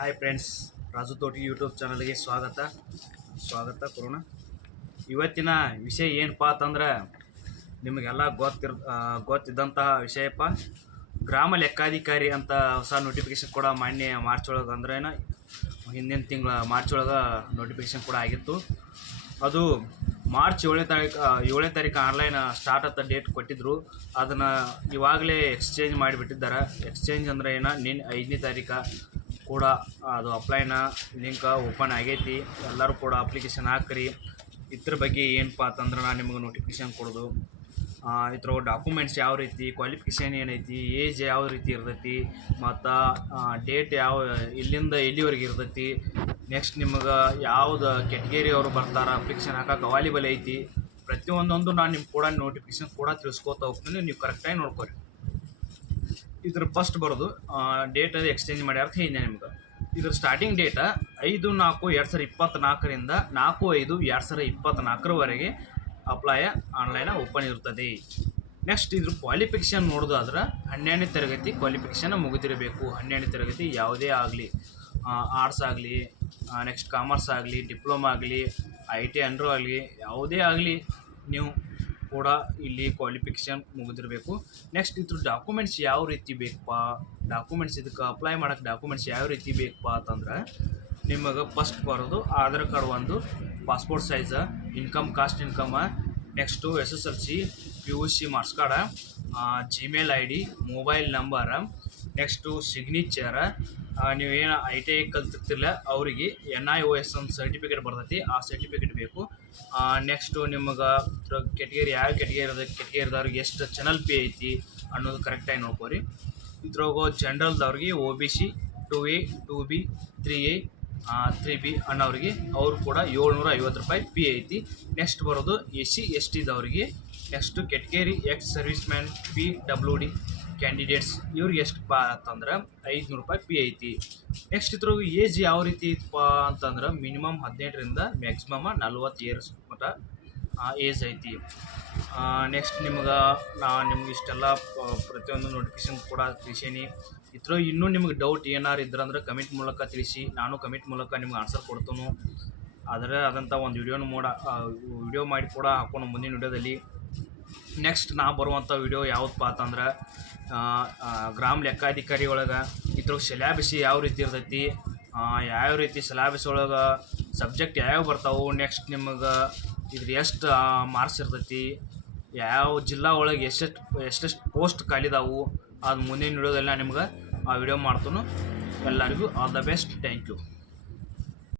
Hi friends Raju Thoti YouTube ಚಾನಲ್ಗೆ ಸ್ವಾಗತ. ಸ್ವಾಗತ ಕೊರೋಣ ಇವತ್ತಿನ ವಿಷಯ ಏನಪ್ಪ ಅಂತಂದ್ರೆ, ನಿಮಗೆಲ್ಲ ಗೊತ್ತಿರ್ ಗೊತ್ತಿದ್ದಂತಹ ವಿಷಯಪ್ಪ, ಗ್ರಾಮ ಲೆಕ್ಕಾಧಿಕಾರಿ ಅಂತ ಹೊಸ ನೋಟಿಫಿಕೇಶನ್ ಕೂಡ ಮಾನ್ಯ ಮಾರ್ಚ್ ಒಳಗೆ ಅಂದ್ರೆ ಏನೋ, ಹಿಂದಿನ ತಿಂಗಳ ಮಾರ್ಚ್ ಒಳಗೆ ನೋಟಿಫಿಕೇಶನ್ ಕೂಡ ಆಗಿತ್ತು. ಅದು ಮಾರ್ಚ್ ಏಳನೇ ತಾರೀಕು ಏಳನೇ ತಾರೀಕು ಆನ್ಲೈನ್ ಸ್ಟಾರ್ಟ್ ಅಂತ ಡೇಟ್ ಕೊಟ್ಟಿದ್ರು. ಅದನ್ನು ಇವಾಗಲೇ ಎಕ್ಸ್ಚೇಂಜ್ ಮಾಡಿಬಿಟ್ಟಿದ್ದಾರೆ. ಎಕ್ಸ್ಚೇಂಜ್ ಅಂದರೆ ಏನೋ ನಿನ್ನೆ ಐದನೇ ತಾರೀಕು ಕೂಡ ಅದು ಅಪ್ಲೈನ ಲಿಂಕ್ ಓಪನ್ ಆಗೈತಿ. ಎಲ್ಲರೂ ಕೂಡ ಅಪ್ಲಿಕೇಶನ್ ಹಾಕ್ರಿ. ಇದ್ರ ಬಗ್ಗೆ ಏನಪ್ಪ ಅಂತಂದ್ರೆ ನಾನು ನಿಮಗೆ ನೋಟಿಫಿಕೇಶನ್ ಕೊಡೋದು. ಇದ್ರ ಡಾಕ್ಯುಮೆಂಟ್ಸ್ ಯಾವ ರೀತಿ ಕ್ವಾಲಿಫಿಕೇಷನ್ ಏನೈತಿ ಏಜ್ ಯಾವ ರೀತಿ ಇರ್ತೈತಿ, ಮತ್ತು ಡೇಟ್ ಯಾವ ಇಲ್ಲಿಂದ ಎಲ್ಲಿವರೆಗೆ ಇರ್ತೈತಿ ನೆಕ್ಸ್ಟ್ ನಿಮಗೆ ಯಾವ್ದು ಕೆಟಗರಿ ಅವರು ಬರ್ತಾರೆ ಅಪ್ಲಿಕೇಶನ್ ಹಾಕಕ್ಕೆ ಅವೈಲೇಬಲ್ ಐತಿ. ಪ್ರತಿಯೊಂದೊಂದು ನಾನು ನಿಮ್ಗೆ ಕೂಡ ನೋಟಿಫಿಕೇಶನ್ ಕೂಡ ತಿಳಿಸ್ಕೊತಾ ಹೋಗ್ತೀನಿ. ನೀವು ಕರೆಕ್ಟಾಗಿ ನೋಡ್ಕೊರಿ. ಇದ್ರ ಫಸ್ಟ್ ಬರೋದು ಡೇಟ್ ಅದು ಎಕ್ಸ್ಚೇಂಜ್ ಅರ್ಥ ಹಿಂದೆ ನಿಮ್ಗೆ? ಇದ್ರ ಸ್ಟಾರ್ಟಿಂಗ್ ಡೇಟ ಐದು ನಾಲ್ಕು ಎರಡು ಸಾವಿರ ಇಪ್ಪತ್ತ್ನಾಲ್ಕರಿಂದ ನಾಲ್ಕು ಐದು ಎರಡು ಸಾವಿರ ಇಪ್ಪತ್ತ್ನಾಲ್ಕರವರೆಗೆ ಅಪ್ಲಾಯ ಆನ್ಲೈನ್ ಓಪನ್ ಇರ್ತದೆ ನೆಕ್ಸ್ಟ್ ಇದ್ರ ಕ್ವಾಲಿಫಿಕೇಷನ್ ನೋಡೋದಾದ್ರೆ ಹನ್ನೆರಡನೇ ತರಗತಿ ಕ್ವಾಲಿಫಿಕೇಷನ್ ಮುಗಿದಿರಬೇಕು. ಹನ್ನೆರಡನೇ ತರಗತಿ ಯಾವುದೇ ಆಗಲಿ ಆರ್ಟ್ಸ್ ಆಗಲಿ ನೆಕ್ಸ್ಟ್ ಕಾಮರ್ಸ್ ಆಗಲಿ ಡಿಪ್ಲೊಮಾ ಆಗಲಿ ಐ ಟಿ ಅಂಡ್ರೂ ಆಗಲಿ, ಯಾವುದೇ ಆಗಲಿ ನೀವು ಕೂಡ ಇಲ್ಲಿ ಕ್ವಾಲಿಫಿಕೇಷನ್ ಮುಗಿದಿರಬೇಕು. ನೆಕ್ಸ್ಟ್ ಇದ್ರ ಡಾಕ್ಯುಮೆಂಟ್ಸ್ ಯಾವ ರೀತಿ ಬೇಕಪ್ಪ? ಡಾಕ್ಯುಮೆಂಟ್ಸ್ ಇದಕ್ಕೆ ಅಪ್ಲೈ ಮಾಡೋಕ್ಕೆ ಡಾಕ್ಯುಮೆಂಟ್ಸ್ ಯಾವ ರೀತಿ ಬೇಕಪ್ಪ ಅಂತಂದ್ರೆ, ನಿಮಗೆ ಫಸ್ಟ್ ಬರೋದು ಆಧಾರ್ ಕಾರ್ಡ್ ಒಂದು passport size income caste income next S S L C P U C marks card Gmail I D mobile number next ನೀವು ಏನು ಐ ಟಿ ಐ ಕಲ್ತಿರ್ತಿಲ್ಲ ಅವರಿಗೆ ಎನ್ ಐ ಓ ಎಸ್ ಒಂದು ಸರ್ಟಿಫಿಕೇಟ್ ಬರ್ತೈತಿ, ಆ certificate ಬೇಕು. Next ನಿಮಗೆ category ಯಾವ ಕೆಟಗರಿ ಇರೋದು ಕೆಟಗರಿದವ್ರಿಗೆ ಎಷ್ಟು ಚಾನಲ್ ಪಿ ಐತಿ ಅನ್ನೋದು ಕರೆಕ್ಟಾಗಿ ನೋಡ್ಕೋರಿ. ಇದ್ರಾಗ ಜನರಲ್ದವ್ರಿಗೆ O B C, two A, two B, three A three B ಅನ್ನೋರಿಗೆ ಅವ್ರು ಕೂಡ ಏಳ್ನೂರ ಐವತ್ತು ರೂಪಾಯಿ ಪಿ ಐತಿ. ನೆಕ್ಸ್ಟ್ ಬರೋದು S C, S ಟಿದವ್ರಿಗೆ next category ex service man P W D. Candidates ಇವ್ರಿಗೆ ಎಷ್ಟು ಅಂತಂದ್ರೆ ಐದುನೂರು ರೂಪಾಯಿ ಪಿ ಐತಿ. ನೆಕ್ಸ್ಟ್ ಇದ್ರೂ ಏಜ್ ಯಾವ ರೀತಿ ಐತಪ್ಪ ಅಂತಂದ್ರೆ ಮಿನಿಮಮ್ ಹದಿನೆಂಟರಿಂದ ಮ್ಯಾಕ್ಸಿಮಮ್ ನಲ್ವತ್ತು ಇಯರ್ಸ್ ಮಟ ಏಜ್ ಐತಿ. ನೆಕ್ಸ್ಟ್ ನಿಮ್ಗೆ ನಾ ನಿಮ್ಗೆ ಇಷ್ಟೆಲ್ಲ ಪ್ರತಿಯೊಂದು ನೋಟಿಫಿಕೇಶನ್ ಕೂಡ ತಿಳಿಸೀನಿ. ಇದ್ರ ಇನ್ನೂ ನಿಮ್ಗೆ ಡೌಟ್ ಏನಾರು ಇದ್ರಂದ್ರೆ ಕಮೆಂಟ್ ಮೂಲಕ ತಿಳಿಸಿ. ನಾನು ಕಮೆಂಟ್ ಮೂಲಕ ನಿಮ್ಗೆ ಆನ್ಸರ್ ಕೊಡ್ತೇನೆ. ಆದರೆ ಆದಂಥ ಒಂದು ವಿಡಿಯೋನ ಮೂಡ ವಿಡಿಯೋ ಮಾಡಿ ಕೂಡ ಹಾಕೋಣ ಮುಂದಿನ ವಿಡಿಯೋದಲ್ಲಿ ನೆಕ್ಸ್ಟ್ ನಾ ಬರುವಂಥ ವಿಡಿಯೋ ಯಾವುದಪ್ಪ ಅಂತಂದ್ರೆ ಗ್ರಾಮ ಲೆಕ್ಕಾಧಿಕಾರಿ ಒಳಗೆ ಇದ್ರ ಸಿಲಾಬಸ್ ಯಾವ ರೀತಿ ಇರ್ತೈತಿ ಯಾವ ರೀತಿ ಸಿಲಾಬಸ್ ಒಳಗೆ ಸಬ್ಜೆಕ್ಟ್ ಯಾವ್ಯಾವ ಬರ್ತಾವೆ ನೆಕ್ಸ್ಟ್ ನಿಮಗೆ ಇದ್ರ ಎಷ್ಟು ಮಾರ್ಕ್ಸ್ ಇರ್ತೈತಿ, ಯಾವ ಜಿಲ್ಲಾ ಒಳಗೆ ಎಷ್ಟೆಷ್ಟು ಎಷ್ಟೆಷ್ಟು ಪೋಸ್ಟ್ ಖಾಲಿದಾವು, ಅದು ಮುಂದಿನ ವಿಡಿಯೋದಲ್ಲಿ ನಾನು ನಿಮ್ಗೆ ಆ ವಿಡಿಯೋ ಮಾಡ್ತಾನು. ಎಲ್ಲರಿಗೂ all the best thank you